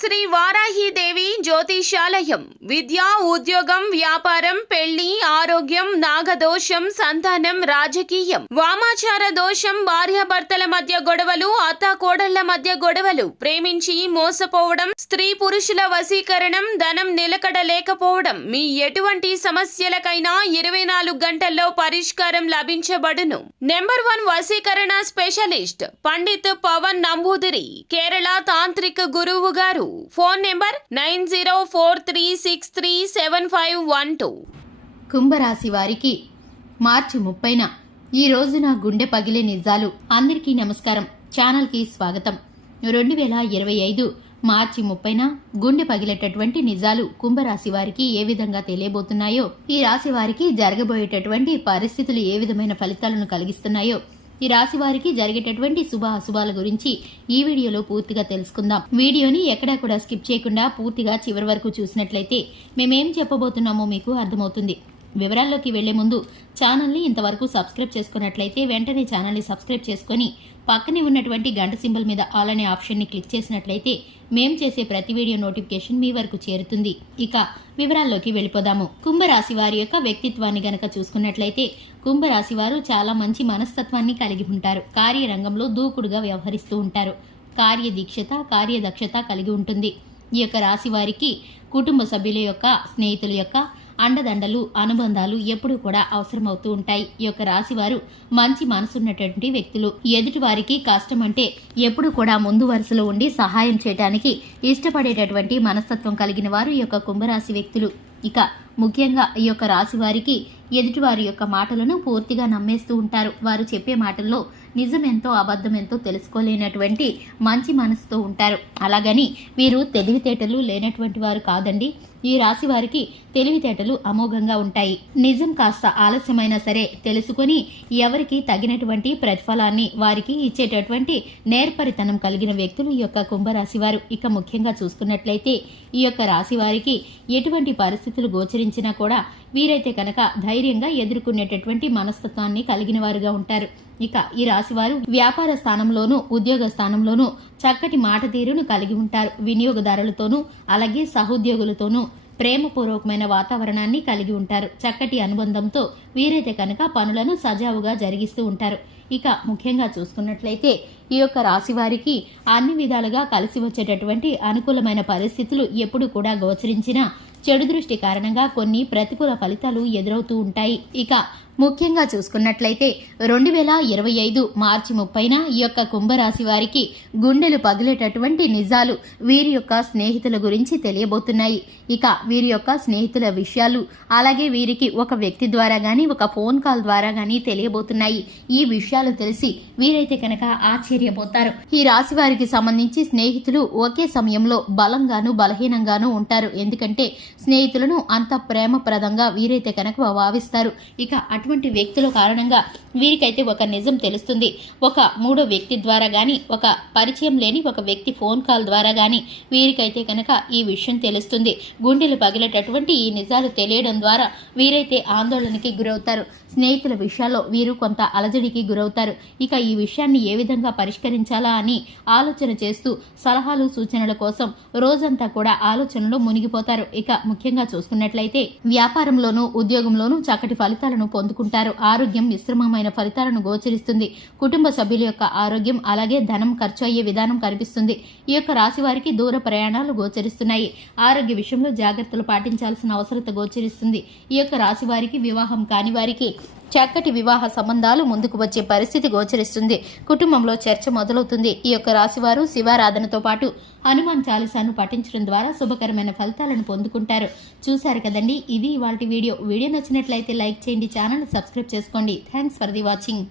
శ్రీ వారాహీదేవి జ్యోతిషాలయం విద్య, ఉద్యోగం, వ్యాపారం, పెళ్లి, ఆరోగ్యం, నాగదోషం, సంతానం, రాజకీయం, వామాచార దోషం, భార్యాభర్తల మధ్య గొడవలు, అత్తాకోడళ్ల మధ్య గొడవలు, ప్రేమించి మోసపోవడం, స్త్రీ పురుషుల వశీకరణం, ధనం నిలకడ లేకపోవడం, మీ ఎటువంటి సమస్యలకైనా 24 గంటల్లో పరిష్కారం లభించబడును. నెంబర్ 1 వశీకరణ స్పెషలిస్ట్ పండిత్ పవన్ నంబూదిరి, కేరళ తాంత్రిక గురువు గారు. Phone number 9043637512. కుంభరాశి వారికి మార్చి 30న ఈ రోజున గుండె పగిలే నిజాలు. అందరికీ నమస్కారం, ఛానల్కి స్వాగతం. 2025 మార్చి 30న గుండె పగిలేటటువంటి నిజాలు కుంభరాశి వారికి ఏ విధంగా తెలియబోతున్నాయో, ఈ రాశి వారికి జరగబోయేటటువంటి పరిస్థితులు ఏ విధమైన ఫలితాలను కలిగిస్తున్నాయో, ఈ రాశి వారికి జరిగేటటువంటి శుభ అశుభాల గురించి ఈ వీడియోలో పూర్తిగా తెలుసుకుందాం. వీడియోని ఎక్కడా కూడా స్కిప్ చేయకుండా పూర్తిగా చివరి వరకు చూసినట్లయితే మేమేం చెప్పబోతున్నామో మీకు అర్థమవుతుంది. వివరాల్లోకి వెళ్లే ముందు ఛానల్ని ఇంతవరకు సబ్స్క్రైబ్ చేసుకున్నట్లయితే వెంటనే ఛానల్ని సబ్స్క్రైబ్ చేసుకుని పక్కనే ఉన్నటువంటి గంట సింబల్ మీద ఆల్ అనే ఆప్షన్ని క్లిక్ చేసినట్లయితే మేం చేసే ప్రతి వీడియో నోటిఫికేషన్ మీ వరకు చేరుతుంది. ఇక వివరాల్లోకి వెళ్ళిపోదాము. కుంభరాశి వారి యొక్క వ్యక్తిత్వాన్ని గనక చూసుకున్నట్లయితే కుంభరాశి వారు చాలా మంచి మనస్తత్వాన్ని కలిగి ఉంటారు. కార్యరంగంలో దూకుడుగా వ్యవహరిస్తూ ఉంటారు. కార్యదీక్షత, కార్యదక్షత కలిగి ఉంటుంది. ఈ యొక్క రాశి వారికి కుటుంబ సభ్యుల యొక్క, స్నేహితుల యొక్క అండదండలు, అనుబంధాలు ఎప్పుడూ కూడా అవసరమవుతూ ఉంటాయి. ఈ యొక్క రాశి వారు మంచి మనసున్నటువంటి వ్యక్తులు. ఎదుటి వారికి కష్టం అంటే ఎప్పుడు కూడా ముందు వరుసలో ఉండి సహాయం చేయడానికి ఇష్టపడేటటువంటి మనస్తత్వం కలిగిన వారు ఈ యొక్క కుంభరాశి వ్యక్తులు. ఇక ముఖ్యంగా ఈ యొక్క రాశి వారికి ఎదుటివారి యొక్క మాటలను పూర్తిగా నమ్మేస్తూ ఉంటారు. వారు చెప్పే మాటల్లో నిజమెంతో అబద్ధమెంతో తెలుసుకోలేనటువంటి మంచి మనసుతో ఉంటారు. అలాగని వీరు తెలివితేటలు లేనటువంటి వారు కాదండి. ఈ రాశి వారికి తెలివితేటలు అమోఘంగా ఉంటాయి. నిజం కాస్త ఆలస్యమైనా సరే తెలుసుకొని ఎవరికి తగినటువంటి ప్రతిఫలాన్ని వారికి ఇచ్చేటటువంటి నేర్పరితనం కలిగిన వ్యక్తులు ఈ యొక్క కుంభరాశి వారు. ఇక ముఖ్యంగా చూసుకున్నట్లయితే ఈ యొక్క రాశి వారికి ఎటువంటి పరిస్థితులు గోచరించినా కూడా వీరైతే కనుక ధైర్యంగా ఎదుర్కొనేటటువంటి మనస్తత్వాన్ని కలిగిన వారుగా ఉంటారు. ఇక ఈ రాశివారు వ్యాపార స్థానంలోనూ, ఉద్యోగ స్థానంలోనూ చక్కటి మాట తీరును కలిగి ఉంటారు. వినియోగదారులతోనూ అలాగే సహోద్యోగులతోనూ ప్రేమపూర్వకమైన వాతావరణాన్ని కలిగి ఉంటారు. చక్కటి అనుబంధంతో వీరైతే కనుక పనులను సజావుగా జరిగిస్తూ ఉంటారు. ఇక ముఖ్యంగా చూసుకున్నట్లయితే ఈ యొక్క రాశి వారికి అన్ని విధాలుగా కలిసి వచ్చేటటువంటి అనుకూలమైన పరిస్థితులు ఎప్పుడు కూడా గోచరించినా చెడు దృష్టి కారణంగా కొన్ని ప్రతికూల ఫలితాలు ఎదురవుతూ ఉంటాయి. ఇక ముఖ్యంగా చూసుకున్నట్లయితే 2025 మార్చి 30న ఈ యొక్క కుంభరాశి వారికి గుండెలు పగిలేటటువంటి నిజాలు వీరి యొక్క స్నేహితుల గురించి తెలియబోతున్నాయి. ఇక వీరి యొక్క స్నేహితుల విషయాలు అలాగే వీరికి ఒక వ్యక్తి ద్వారా గాని, ఒక ఫోన్ కాల్ ద్వారా గాని తెలియబోతున్నాయి. ఈ విషయాలు తెలిసి వీరైతే కనుక ఆశ్చర్యపోతారు. ఈ రాశి వారికి సంబంధించి స్నేహితులు ఒకే సమయంలో బలంగాను బలహీనంగాను ఉంటారు. ఎందుకంటే స్నేహితులను అంత ప్రేమప్రదంగా వీరైతే కనుక భావిస్తారు. ఇక అటువంటి వ్యక్తుల కారణంగా వీరికైతే ఒక నిజం తెలుస్తుంది. ఒక మూడో వ్యక్తి ద్వారా గాని, ఒక పరిచయం లేని ఒక వ్యక్తి ఫోన్ కాల్ ద్వారా గాని వీరికైతే కనుక ఈ విషయం తెలుస్తుంది. గుండెలు పగిలేటటువంటి ఈ నిజాలు తెలియడం ద్వారా వీరైతే ఆందోళనకి గురవుతారు. స్నేహితుల విషయాల్లో వీరు కొంత అలజడికి గురవుతారు. ఇక ఈ విషయాన్ని ఏ విధంగా పరిష్కరించాలా అని ఆలోచన చేస్తూ సలహాలు, సూచనల కోసం రోజంతా కూడా ఆలోచనలో మునిగిపోతారు. ఇక ముఖ్యంగా చూసుకున్నట్లయితే వ్యాపారంలోనూ, ఉద్యోగంలోనూ చక్కటి ఫలితాలను పొందుకుంటారు. ఆరోగ్యం మిశ్రమమైన ఫలితాలను గోచరిస్తుంది. కుటుంబ సభ్యుల యొక్క ఆరోగ్యం అలాగే ధనం ఖర్చు అయ్యే విధానం కనిపిస్తుంది. ఈ యొక్క రాశి వారికి దూర ప్రయాణాలు గోచరిస్తున్నాయి. ఆరోగ్య విషయంలో జాగ్రత్తలు పాటించాల్సిన అవసరత గోచరిస్తుంది. ఈ యొక్క రాశి వారికి వివాహం కాని వారికి చక్కటి వివాహ సంబంధాలు ముందుకు వచ్చే పరిస్థితి గోచరిస్తుంది. కుటుంబంలో చర్చ మొదలవుతుంది. ఈ యొక్క రాశివారు శివారాధనతో పాటు హనుమాన్ చాలీసాను పఠించడం ద్వారా శుభకరమైన ఫలితాలను పొందుకుంటారు. చూశారు కదండి, ఇది ఇవాల్టి వీడియో. వీడియో నచ్చినట్లయితే లైక్ చేయండి, ఛానల్ సబ్స్క్రైబ్ చేసుకోండి. Thanks for the watching.